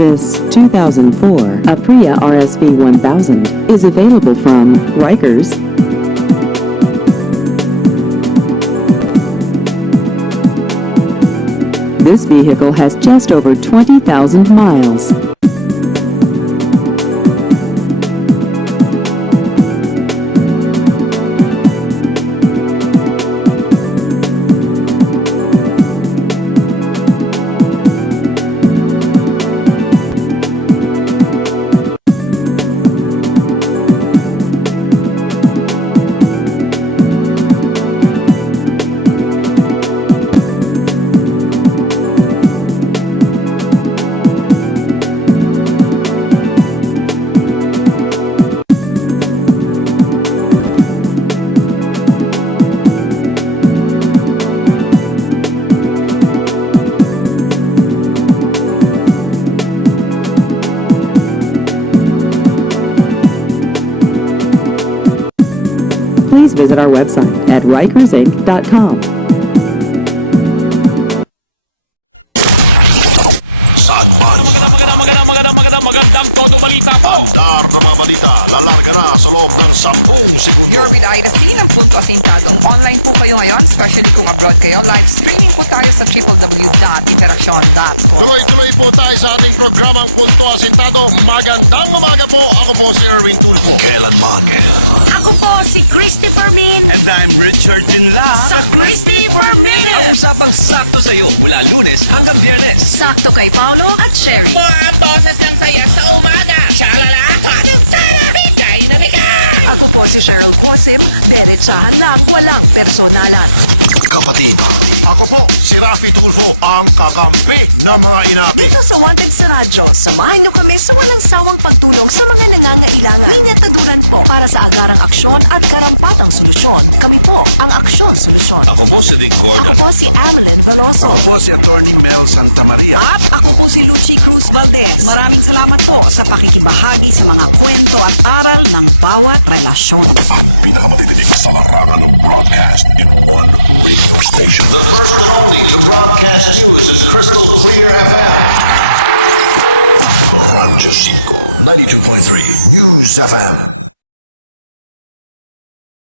This 2004 Aprilia RSV 1000 is available from Rikers. This vehicle has just over 20,000 miles. Please visit our website at rikersinc.com. Magandang todo balita po. Andar na mga balita. Alarga na sa loob ng 10 segundo. Urban Dynasty ng punto asintadong online po kayo ngayon, especially kung abroad kayo. Live streaming po tayo sa www.interaccion.com. Tuloy-tuloy po tayo sa ating programang Punto Asintado. Magandang umaga po. Ako po si Erwin Tulfo. Kailan Magel. Ako po si Christopher Min. And I'm Richard Dinla. Sa Christopher Min. Ang usapang sakto sa'yo mula Lunes hanggang Biyernes. Sakto kay Paolo at Sherry. Mga boses ng saya sa umaga. Tsalala, tsalala, bigay na bigay. Ako po si Cheryl Quasim. Diretsahan lang, walang personalan. Kapatid. Ako po si Rafi Tulfo. Ang kakampi ng mga inabi. Dito sa Wanted sa Radyo, samahan niyo kami sa walang sawang pagtulong sa mga nangangailangan. Inyatatulan po para sa agarang aksyon at karampatang solusyon. Kami po ang Aksyon Solusyon. Ako po si Dick Ako Gordon. po si Adeline Veloso. Ako po si Atty. Mel Santa Maria. At ako po si Lucy Cruz Valdez. Maraming salamat po sa pakikibahagi sa mga kwento at aral ng bawat relasyon. Ang pinakamatitinig sa larangan ng broadcast in one radio station.